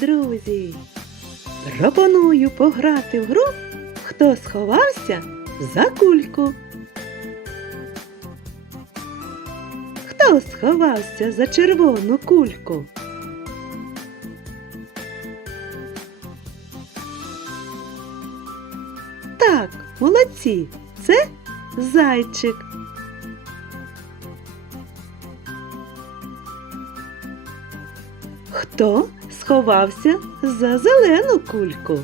друзі! Пропоную пограти в гру, хто сховався за кульку. Хто сховався за червону кульку? Так, молодці, це зайчик. Хто сховався за зелену кульку?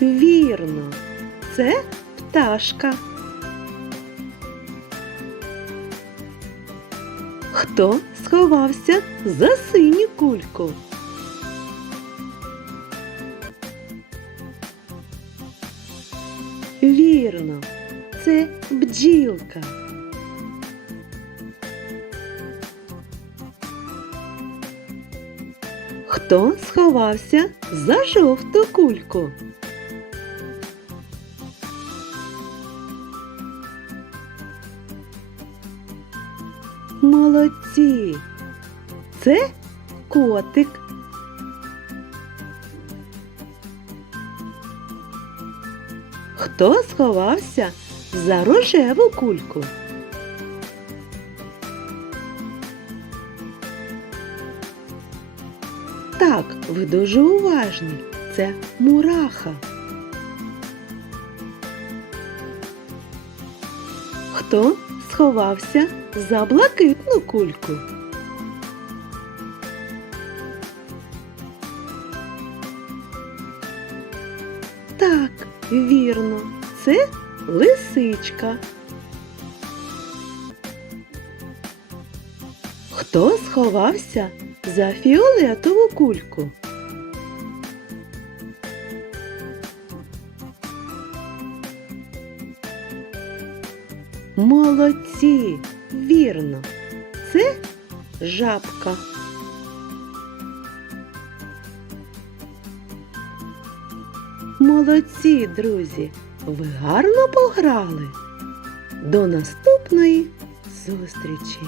Вірно, це пташка. Хто сховався за синю кульку? Вірно, це бджілка. Хто сховався за жовту кульку? Молодці! Це котик. Хто сховався за рожеву кульку? Так, ви дуже уважні. Це мураха. Хто сховався за блакитну кульку? Так, вірно, це лисичка. Хто сховався за фіолетову кульку? Молодці, вірно, це жабка. Молодці, друзі, ви гарно пограли. До наступної зустрічі!